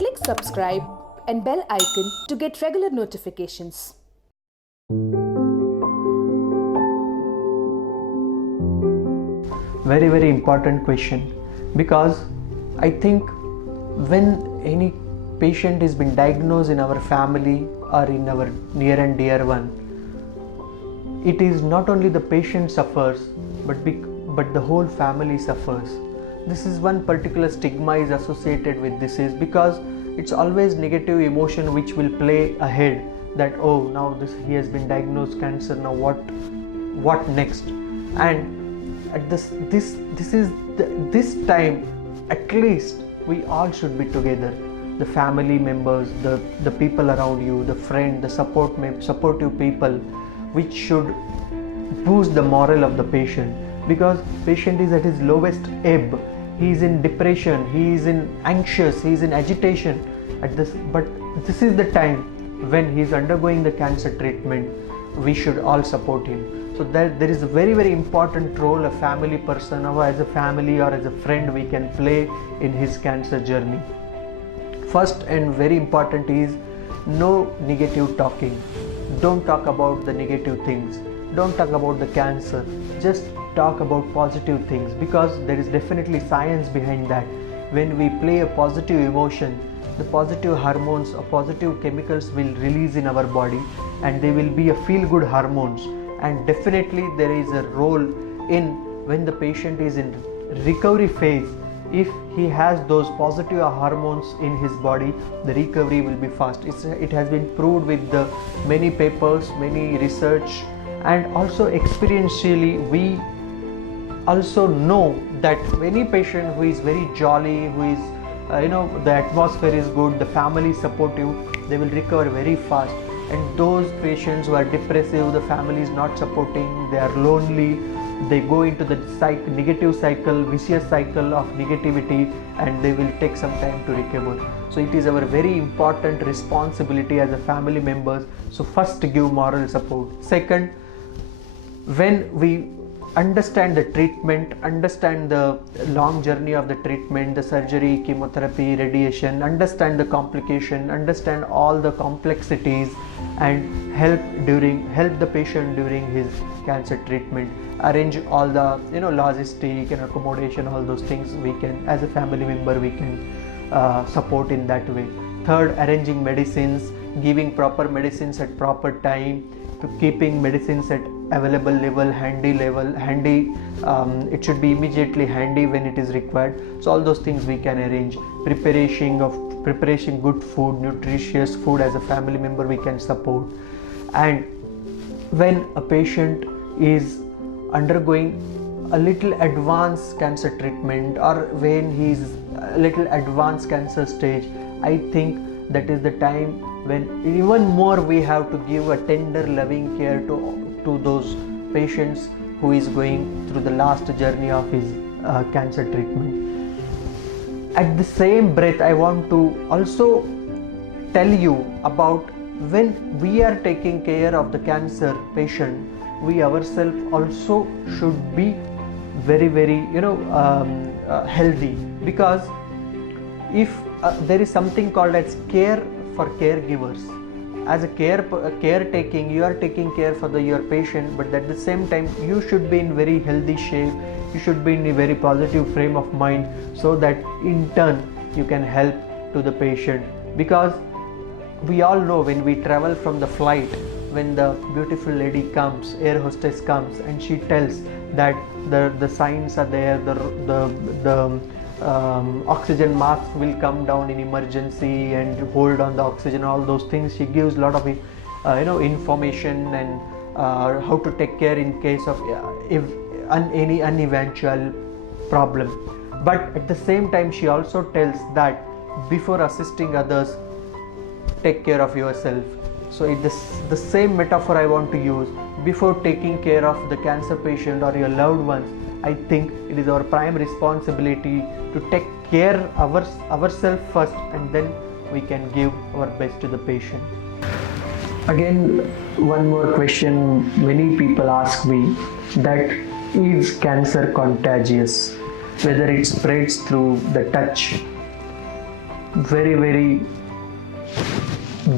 Click subscribe and bell icon to get regular notifications. Very important question, because I think when any patient has been diagnosed in our family or in our near and dear one, it is not only the patient suffers but the whole family suffers. This is one particular stigma is associated with this, is because it's always negative emotion which will play ahead, that oh, now he has been diagnosed cancer, now what next. And at this time, at least we all should be together, the family members, the people around you, the friend, the supportive people, which should boost the morale of the patient, because patient is at his lowest ebb. He is in depression, he is in anxious, he is in agitation but this is the time when he is undergoing the cancer treatment. We should all support him. So there is a very important role a family person, or as a family or as a friend, we can play in his cancer journey. First and very important is no negative talking. Don't talk about the negative things. Don't talk about the cancer. Just talk about positive things, because there is definitely science behind that. When we play a positive emotion, the positive hormones or positive chemicals will release in our body, and they will be a feel-good hormones. And definitely there is a role in when the patient is in recovery phase. If he has those positive hormones in his body, the recovery will be fast. It has been proved with the many papers, many research, and also experientially we also know that any patient who is very jolly, who is the atmosphere is good, the family is supportive, they will recover very fast. And those patients who are depressive, the family is not supporting, they are lonely, they go into the negative cycle, vicious cycle of negativity, and they will take some time to recover. So it is our very important responsibility as a family members. So first, give moral support. Second, when we understand the treatment, understand the long journey of the treatment, the surgery, chemotherapy, radiation, understand the complication, understand all the complexities, and help the patient during his cancer treatment. Arrange all the logistic and accommodation, all those things we can, as a family member, we can support in that way. Third, arranging medicines, giving proper medicines at proper time, to keeping medicines at available level, handy, it should be immediately handy when it is required. So all those things we can arrange. Preparation good food, nutritious food, as a family member we can support. And when a patient is undergoing a little advanced cancer treatment, or when he is a little advanced cancer stage, I think that is the time when even more we have to give a tender, loving care to those patients who is going through the last journey of his cancer treatment. At the same breath, I want to also tell you about when we are taking care of the cancer patient, we ourselves also should be very healthy, because if there is something called as care for caregivers. As a caretaking, you are taking care for your patient, but at the same time you should be in very healthy shape, you should be in a very positive frame of mind, so that in turn you can help to the patient. Because we all know, when we travel from the flight, when the beautiful lady comes, air hostess comes, and she tells that the signs are there, the oxygen mask will come down in emergency and hold on the oxygen, all those things. She gives a lot of information and how to take care in case of any uneventual problem. But at the same time, she also tells that before assisting others, take care of yourself. So it's the same metaphor I want to use. Before taking care of the cancer patient or your loved ones, I think it is our prime responsibility to take care ourselves first, and then we can give our best to the patient. Again, one more question many people ask me, that is cancer contagious? Whether it spreads through the touch, very, very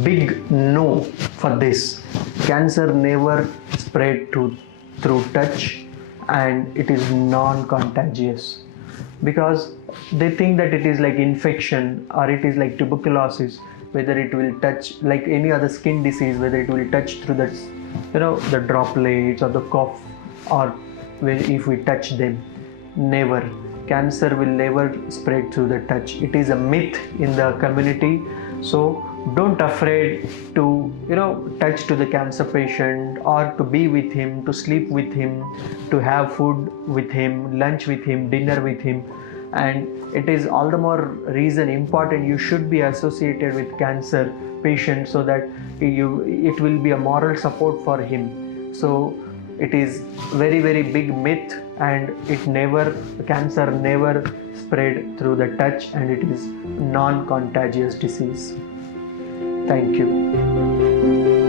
big no for this. Cancer never spread through touch, and it is non-contagious, because they think that it is like infection or it is like tuberculosis, whether it will touch like any other skin disease, whether it will touch through the the droplets or the cough, or when if we touch them. Never. Cancer will never spread through the touch. It is a myth in the community. So don't afraid to touch to the cancer patient, or to be with him, to sleep with him, to have food with him, lunch with him, dinner with him. And it is all the more reason important you should be associated with cancer patient, so that it will be a moral support for him. So it is very, very big myth, and cancer never spread through the touch, and it is non-contagious disease. Thank you.